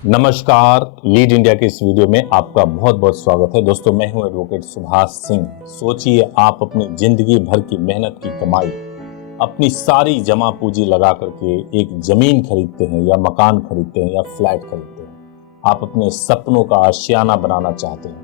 नमस्कार, lead India के इस वीडियो में आपका बहुत बहुत स्वागत है। दोस्तों, मैं हूं एडवोकेट सुभाष सिंह। सोचिए, आप अपनी जिंदगी भर की मेहनत की कमाई, अपनी सारी जमा पूंजी लगा करके एक जमीन खरीदते हैं या मकान खरीदते हैं या फ्लैट खरीदते हैं। आप अपने सपनों का आशियाना बनाना चाहते हैं,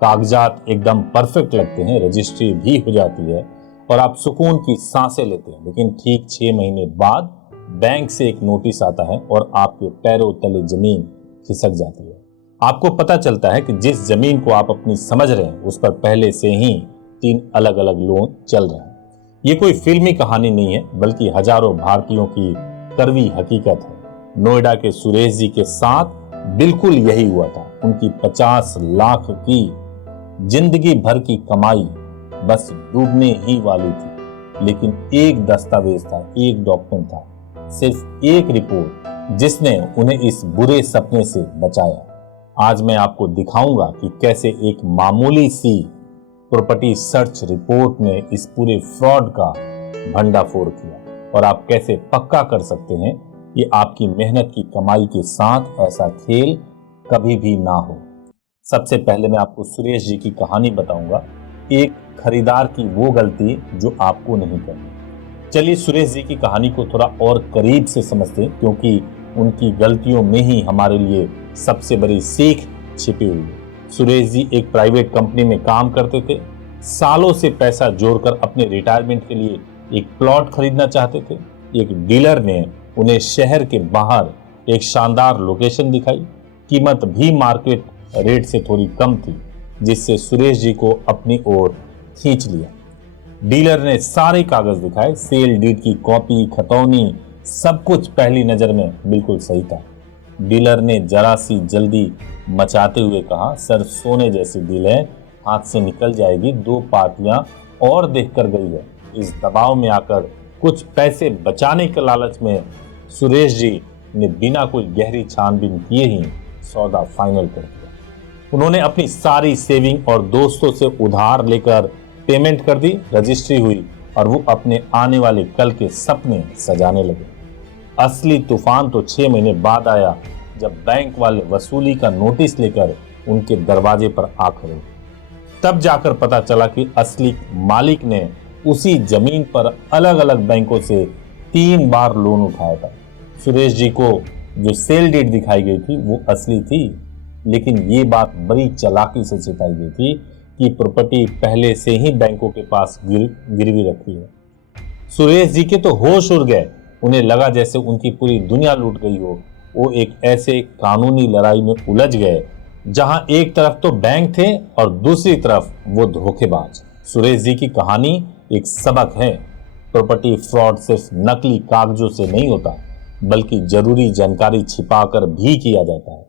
कागजात एकदम परफेक्ट लगते हैं, रजिस्ट्री भी हो जाती है और आप सुकून की सांसें लेते हैं। लेकिन ठीक 6 महीने बाद बैंक से एक नोटिस आता है और आपके पैरों तले जमीन खिसक जाती है। आपको पता चलता है कि जिस जमीन को आप अपनी समझ रहे हैं उस पर पहले से ही 3 अलग अलग लोन चल रहे हैं। ये कोई फिल्मी कहानी नहीं है, बल्कि हजारों भारतीयों की कड़वी हकीकत है। नोएडा के सुरेश जी के साथ बिल्कुल यही हुआ था। उनकी 50 लाख की जिंदगी भर की कमाई बस डूबने ही वाली थी, लेकिन एक दस्तावेज था, एक डॉक्यूमेंट था, सिर्फ एक रिपोर्ट जिसने उन्हें इस बुरे सपने से बचाया। आज मैं आपको दिखाऊंगा कि कैसे एक मामूली सी प्रॉपर्टी सर्च रिपोर्ट ने इस पूरे फ्रॉड का भंडाफोड़ किया और आप कैसे पक्का कर सकते हैं कि आपकी मेहनत की कमाई के साथ ऐसा खेल कभी भी ना हो। सबसे पहले मैं आपको सुरेश जी की कहानी बताऊंगा, एक खरीदार की वो गलती जो आपको नहीं करनी। चलिए सुरेश जी की कहानी को थोड़ा और करीब से समझते हैं, क्योंकि उनकी गलतियों में ही हमारे लिए सबसे बड़ी सीख छिपी हुई है। सुरेश जी एक प्राइवेट कंपनी में काम करते थे। सालों से पैसा जोड़कर अपने रिटायरमेंट के लिए एक प्लॉट खरीदना चाहते थे। एक डीलर ने उन्हें शहर के बाहर एक शानदार लोकेशन दिखाई। कीमत भी मार्केट रेट से थोड़ी कम थी, जिससे सुरेश जी को अपनी ओर खींच लिया। डीलर ने सारे कागज दिखाए, सेल डीड की कॉपी, खतौनी, सब कुछ पहली नजर में बिल्कुल सही था। डीलर ने जरा सी जल्दी मचाते हुए कहा, सर सोने जैसी डील है, हाथ से निकल जाएगी, 2 पार्टियां और देखकर गई है। इस दबाव में आकर कुछ पैसे बचाने के लालच में सुरेश जी ने बिना कोई गहरी छानबीन किए ही सौदा फाइनल कर दिया। उन्होंने अपनी सारी सेविंग और दोस्तों से उधार लेकर पेमेंट कर दी, रजिस्ट्री हुई और वो अपने आने वाले कल के सपने सजाने लगे। असली तूफान तो 6 महीने बाद आया, जब बैंक वाले वसूली का नोटिस लेकर उनके दरवाजे पर आ खड़े। तब जाकर पता चला कि असली मालिक ने उसी जमीन पर अलग अलग बैंकों से 3 बार लोन उठाया था। सुरेश जी को जो सेल डीड दिखाई गई थी वो असली थी, लेकिन ये बात बड़ी चालाकी से छिपाई गई थी कि प्रॉपर्टी पहले से ही बैंकों के पास गिरवी रखी है। सुरेश जी के तो होश उड़ गए। उन्हें लगा जैसे उनकी पूरी दुनिया लूट गई हो। वो एक ऐसे कानूनी लड़ाई में उलझ गए जहां एक तरफ तो बैंक थे और दूसरी तरफ वो धोखेबाज। सुरेश जी की कहानी एक सबक है। प्रॉपर्टी फ्रॉड सिर्फ नकली कागजों से नहीं होता, बल्कि जरूरी जानकारी छिपाकर भी किया जाता है।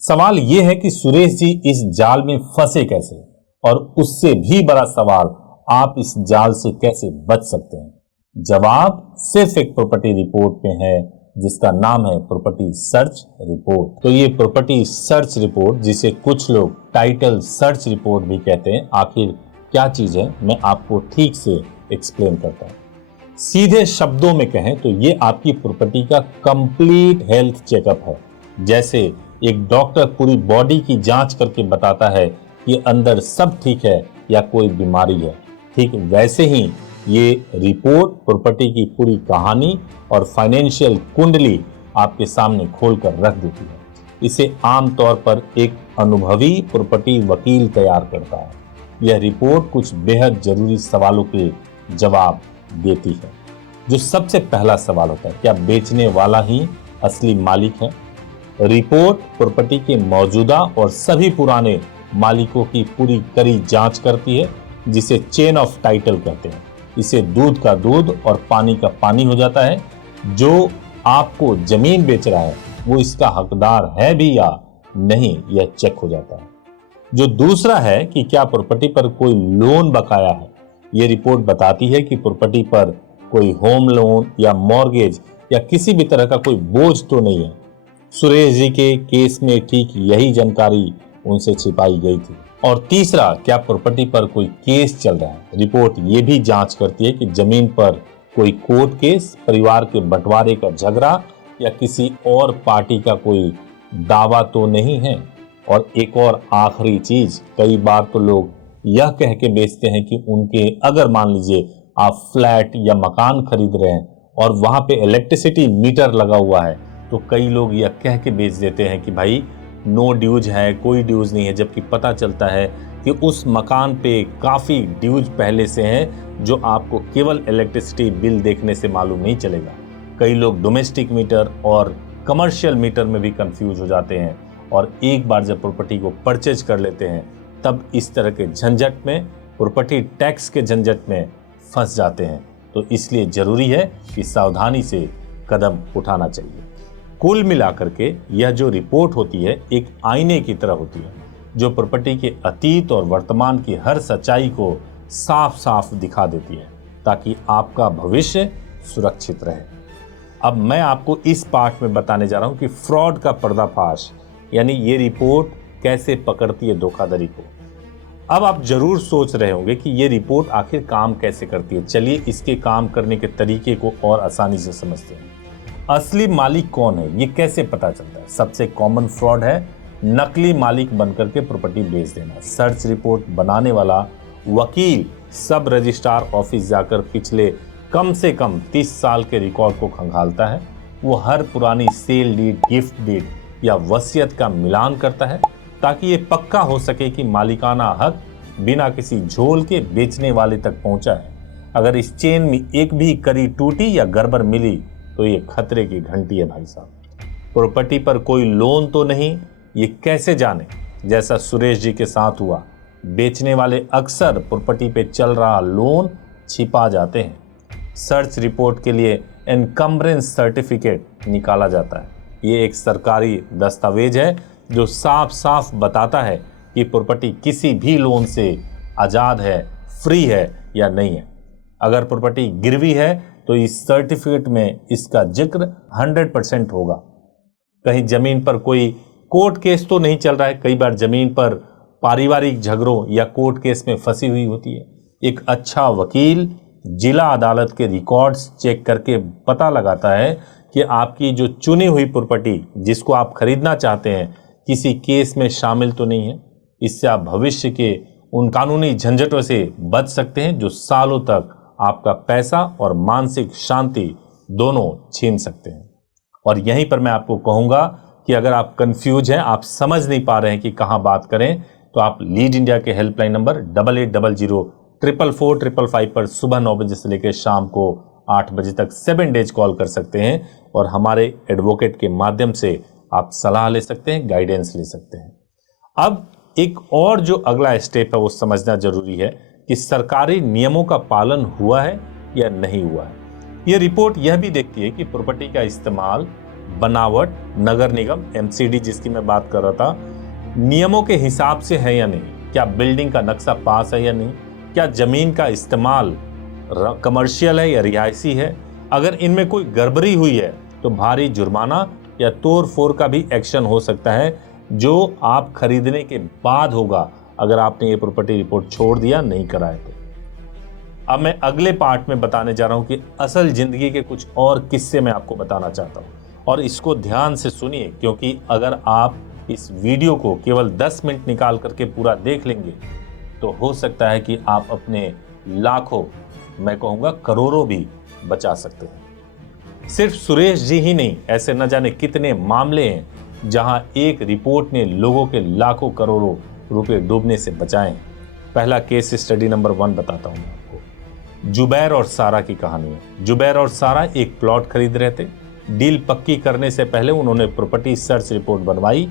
सवाल यह है कि सुरेश जी इस जाल में फंसे कैसे, और उससे भी बड़ा सवाल, आप इस जाल से कैसे बच सकते हैं। जवाब सिर्फ एक प्रॉपर्टी रिपोर्ट में है, जिसका नाम है प्रॉपर्टी सर्च रिपोर्ट। तो ये प्रॉपर्टी सर्च रिपोर्ट, जिसे कुछ लोग टाइटल सर्च रिपोर्ट भी कहते हैं, आखिर क्या चीज है, मैं आपको ठीक से एक्सप्लेन करता हूं। सीधे शब्दों में कहें तो ये आपकी प्रॉपर्टी का कंप्लीट हेल्थ चेकअप है। जैसे एक डॉक्टर पूरी बॉडी की जांच करके बताता है कि अंदर सब ठीक है या कोई बीमारी है, ठीक वैसे ही ये रिपोर्ट प्रॉपर्टी की पूरी कहानी और फाइनेंशियल कुंडली आपके सामने खोलकर रख देती है। इसे आमतौर पर एक अनुभवी प्रॉपर्टी वकील तैयार करता है। यह रिपोर्ट कुछ बेहद जरूरी सवालों के जवाब देती है। जो सबसे पहला सवाल होता है, क्या बेचने वाला ही असली मालिक है? रिपोर्ट प्रॉपर्टी के मौजूदा और सभी पुराने मालिकों की पूरी कड़ी जांच करती है, जिसे चेन ऑफ टाइटल कहते हैं। इसे दूध का दूध और पानी का पानी हो जाता है। जो आपको जमीन बेच रहा है वो इसका हकदार है भी या नहीं, यह चेक हो जाता है। जो दूसरा है कि क्या प्रॉपर्टी पर कोई लोन बकाया है। यह रिपोर्ट बताती है कि प्रॉपर्टी पर कोई होम लोन या मॉर्गेज या किसी भी तरह का कोई बोझ तो नहीं है। सुरेश जी के केस में ठीक यही जानकारी उनसे छिपाई गई थी। और तीसरा, क्या प्रॉपर्टी पर कोई केस चल रहा है। रिपोर्ट ये भी जांच करती है कि जमीन पर कोई कोर्ट केस, परिवार के बंटवारे का झगड़ा या किसी और पार्टी का कोई दावा तो नहीं है। और एक और आखिरी चीज, कई बार तो लोग यह कह के बेचते हैं कि उनके, अगर मान लीजिए आप फ्लैट या मकान खरीद रहे हैं और वहां पे इलेक्ट्रिसिटी मीटर लगा हुआ है, तो कई लोग यह कह के बेच देते हैं कि भाई नो ड्यूज है, कोई ड्यूज नहीं है, जबकि पता चलता है कि उस मकान पे काफ़ी ड्यूज पहले से हैं जो आपको केवल इलेक्ट्रिसिटी बिल देखने से मालूम नहीं चलेगा। कई लोग डोमेस्टिक मीटर और कमर्शियल मीटर में भी कंफ्यूज हो जाते हैं और एक बार जब प्रॉपर्टी को परचेज कर लेते हैं तब इस तरह के झंझट में, प्रॉपर्टी टैक्स के झंझट में फंस जाते हैं। तो इसलिए ज़रूरी है कि सावधानी से कदम उठाना चाहिए। कुल मिलाकर के यह जो रिपोर्ट होती है एक आईने की तरह होती है जो प्रॉपर्टी के अतीत और वर्तमान की हर सच्चाई को साफ साफ दिखा देती है ताकि आपका भविष्य सुरक्षित रहे। अब मैं आपको इस पार्ट में बताने जा रहा हूं कि फ्रॉड का पर्दाफाश, यानी ये रिपोर्ट कैसे पकड़ती है धोखाधड़ी को। अब आप जरूर सोच रहे होंगे कि ये रिपोर्ट आखिर काम कैसे करती है। चलिए इसके काम करने के तरीके को और आसानी से समझते हैं। असली मालिक कौन है, ये कैसे पता चलता है? सबसे कॉमन फ्रॉड है नकली मालिक बनकर के प्रॉपर्टी बेच देना। सर्च रिपोर्ट बनाने वाला वकील सब रजिस्ट्रार ऑफिस जाकर पिछले कम से कम 30 साल के रिकॉर्ड को खंगालता है। वो हर पुरानी सेल डीड, गिफ्ट डीड या वसीयत का मिलान करता है ताकि ये पक्का हो सके कि मालिकाना हक बिना किसी झोल के बेचने वाले तक पहुंचा है। अगर इस चेन में एक भी कड़ी टूटी या गड़बड़ मिली तो ये खतरे की घंटी है भाई साहब। प्रॉपर्टी पर कोई लोन तो नहीं, ये कैसे जाने? जैसा सुरेश जी के साथ हुआ, बेचने वाले अक्सर प्रॉपर्टी पे चल रहा लोन छिपा जाते हैं। सर्च रिपोर्ट के लिए एनकम्बरेंस सर्टिफिकेट निकाला जाता है। ये एक सरकारी दस्तावेज है जो साफ साफ बताता है कि प्रॉपर्टी किसी भी लोन से आज़ाद है, फ्री है या नहीं है। अगर प्रॉपर्टी गिरवी है तो इस सर्टिफिकेट में इसका जिक्र 100% होगा। कहीं जमीन पर कोई कोर्ट केस तो नहीं चल रहा है। कई बार जमीन पर पारिवारिक झगड़ों या कोर्ट केस में फंसी हुई होती है। एक अच्छा वकील जिला अदालत के रिकॉर्ड्स चेक करके पता लगाता है कि आपकी जो चुनी हुई प्रॉपर्टी जिसको आप खरीदना चाहते हैं किसी केस में शामिल तो नहीं है। इससे आप भविष्य के उन कानूनी झंझटों से बच सकते हैं जो सालों तक आपका पैसा और मानसिक शांति दोनों छीन सकते हैं। और यहीं पर मैं आपको कहूँगा कि अगर आप कंफ्यूज हैं, आप समझ नहीं पा रहे हैं कि कहाँ बात करें, तो आप लीड इंडिया के हेल्पलाइन नंबर 8800-444-555 पर सुबह 9 बजे से लेकर शाम को 8 बजे तक 7 डेज कॉल कर सकते हैं और हमारे एडवोकेट के माध्यम से आप सलाह ले सकते हैं, गाइडेंस ले सकते हैं। अब एक और जो अगला स्टेप है वो समझना जरूरी है कि सरकारी नियमों का पालन हुआ है या नहीं हुआ है। ये रिपोर्ट यह भी देखती है कि प्रॉपर्टी का इस्तेमाल, बनावट, नगर निगम, एमसीडी जिसकी मैं बात कर रहा था, नियमों के हिसाब से है या नहीं। क्या बिल्डिंग का नक्शा पास है या नहीं? क्या जमीन का इस्तेमाल कमर्शियल है या रिहायशी है? अगर इनमें कोई गड़बड़ी हुई है तो भारी जुर्माना या तोड़ फोड़ का भी एक्शन हो सकता है जो आप खरीदने के बाद होगा अगर आपने ये प्रॉपर्टी रिपोर्ट छोड़ दिया, नहीं कराए तो। अब मैं अगले पार्ट में बताने जा रहा हूं कि असल जिंदगी के कुछ और किस्से मैं आपको बताना चाहता हूं और इसको ध्यान से सुनिए, क्योंकि अगर आप इस वीडियो को केवल 10 मिनट निकाल करके पूरा देख लेंगे तो हो सकता है कि आप अपने लाखों, मैं कहूँगा करोड़ों भी बचा सकते हैं। सिर्फ सुरेश जी ही नहीं, ऐसे न जाने कितने मामले हैं जहां एक रिपोर्ट ने लोगों के लाखों करोड़ों रुपए डूबने से बचाए हैं। पहला केस स्टडी नंबर 1 बताता हूं मैं आपको। जुबैर और सारा की कहानी है। जुबैर और सारा एक प्लॉट खरीद रहे थे। डील पक्की करने से पहले उन्होंने प्रॉपर्टी सर्च रिपोर्ट बनवाई।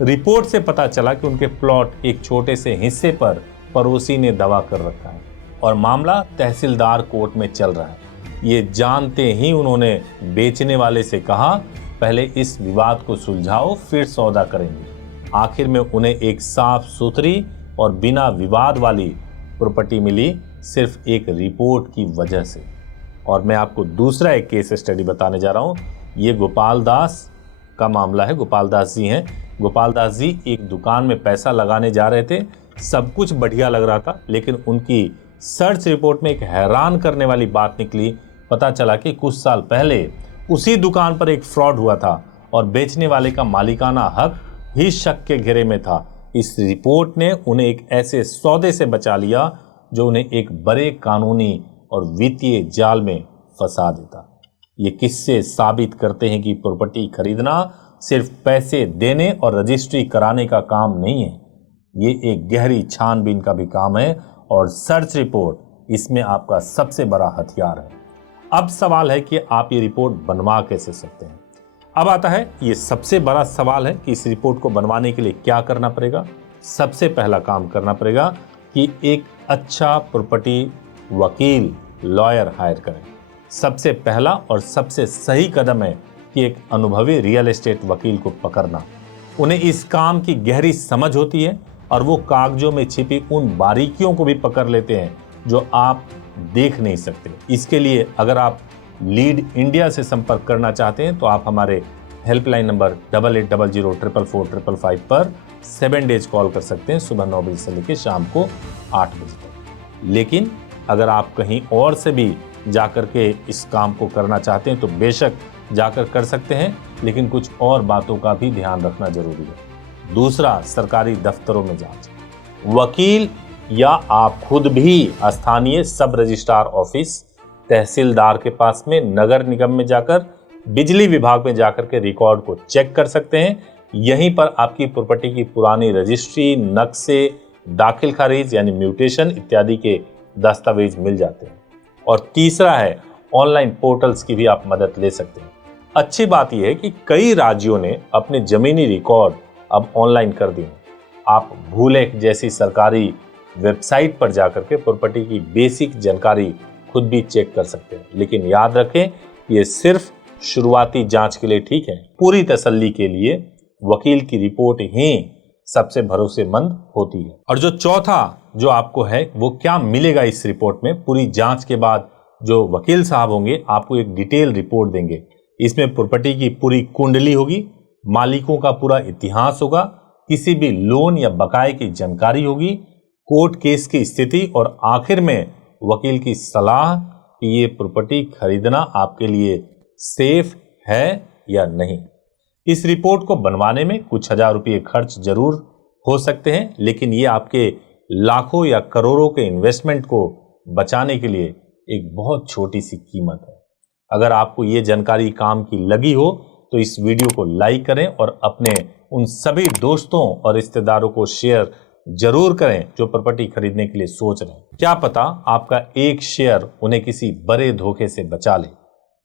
रिपोर्ट से पता चला कि उनके प्लॉट एक छोटे से हिस्से पर पड़ोसी ने दावा कर रखा है और मामला तहसीलदार कोर्ट में चल रहा है। ये जानते ही उन्होंने बेचने वाले से कहा, पहले इस विवाद को सुलझाओ फिर सौदा करेंगे। आखिर में उन्हें एक साफ सुथरी और बिना विवाद वाली प्रॉपर्टी मिली, सिर्फ एक रिपोर्ट की वजह से। और मैं आपको दूसरा एक केस स्टडी बताने जा रहा हूं। ये गोपाल दास का मामला है। गोपाल दास जी हैं। गोपाल दास जी एक दुकान में पैसा लगाने जा रहे थे। सब कुछ बढ़िया लग रहा था, लेकिन उनकी सर्च रिपोर्ट में एक हैरान करने वाली बात निकली। पता चला कि कुछ साल पहले उसी दुकान पर एक फ्रॉड हुआ था और बेचने वाले का मालिकाना हक ही शक के घेरे में था। इस रिपोर्ट ने उन्हें एक ऐसे सौदे से बचा लिया जो उन्हें एक बड़े कानूनी और वित्तीय जाल में फंसा देता। ये किस्से साबित करते हैं कि प्रॉपर्टी खरीदना सिर्फ पैसे देने और रजिस्ट्री कराने का काम नहीं है, ये एक गहरी छानबीन का भी काम है और सर्च रिपोर्ट इसमें आपका सबसे बड़ा हथियार है। अब सवाल है कि आप ये रिपोर्ट बनवा कैसे सकते हैं। अब आता है ये सबसे बड़ा सवाल है कि इस रिपोर्ट को बनवाने के लिए क्या करना पड़ेगा। सबसे पहला काम करना पड़ेगा कि एक अच्छा प्रॉपर्टी वकील लॉयर हायर करें। सबसे पहला और सबसे सही कदम है कि एक अनुभवी रियल एस्टेट वकील को पकड़ना। उन्हें इस काम की गहरी समझ होती है और वो कागजों में छिपी उन बारीकियों को भी पकड़ लेते हैं जो आप देख नहीं सकते। इसके लिए अगर आप लीड इंडिया से संपर्क करना चाहते हैं तो आप हमारे हेल्पलाइन नंबर 8800444555 पर 7 डेज कॉल कर सकते हैं, सुबह 9 बजे से लेकर शाम को 8 बजे तक। लेकिन अगर आप कहीं और से भी जाकर के इस काम को करना चाहते हैं तो बेशक जाकर कर सकते हैं, लेकिन कुछ और बातों का भी ध्यान रखना जरूरी है। दूसरा, सरकारी दफ्तरों में जांच। वकील या आप खुद भी स्थानीय सब रजिस्ट्रार ऑफिस, तहसीलदार के पास में, नगर निगम में जाकर, बिजली विभाग में जाकर के रिकॉर्ड को चेक कर सकते हैं। यहीं पर आपकी प्रॉपर्टी की पुरानी रजिस्ट्री, नक्शे, दाखिल खारिज यानी म्यूटेशन इत्यादि के दस्तावेज मिल जाते हैं। और तीसरा है, ऑनलाइन पोर्टल्स की भी आप मदद ले सकते हैं। अच्छी बात यह है कि कई राज्यों ने अपने जमीनी रिकॉर्ड अब ऑनलाइन कर दिए हैं। आप भूलेख जैसी सरकारी वेबसाइट पर जाकर के प्रॉपर्टी की बेसिक जानकारी खुद भी चेक कर सकते हैं। लेकिन याद रखें, ये सिर्फ शुरुआती जांच के लिए ठीक है। पूरी तसल्ली के लिए वकील की रिपोर्ट ही सबसे भरोसेमंद होती है। और जो चौथा जो आपको है वो क्या मिलेगा इस रिपोर्ट में, पूरी जांच के बाद जो वकील साहब होंगे आपको एक डिटेल रिपोर्ट देंगे। इसमें प्रॉपर्टी की पूरी कुंडली होगी, मालिकों का पूरा इतिहास होगा, किसी भी लोन या बकाये की जानकारी होगी, कोर्ट केस की स्थिति और आखिर में वकील की सलाह कि ये प्रॉपर्टी खरीदना आपके लिए सेफ है या नहीं। इस रिपोर्ट को बनवाने में कुछ हजार रुपये खर्च जरूर हो सकते हैं, लेकिन ये आपके लाखों या करोड़ों के इन्वेस्टमेंट को बचाने के लिए एक बहुत छोटी सी कीमत है। अगर आपको ये जानकारी काम की लगी हो तो इस वीडियो को लाइक करें और अपने उन सभी दोस्तों और रिश्तेदारों को शेयर जरूर करें जो प्रॉपर्टी खरीदने के लिए सोच रहे हैं। क्या पता आपका एक शेयर उन्हें किसी बड़े धोखे से बचा ले।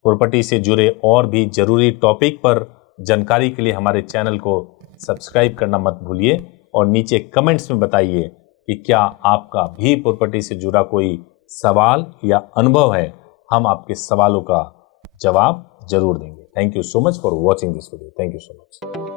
प्रॉपर्टी से जुड़े और भी जरूरी टॉपिक पर जानकारी के लिए हमारे चैनल को सब्सक्राइब करना मत भूलिए और नीचे कमेंट्स में बताइए कि क्या आपका भी प्रॉपर्टी से जुड़ा कोई सवाल या अनुभव है। हम आपके सवालों का जवाब जरूर देंगे। Thank you so much for watching this video. Thank you so much.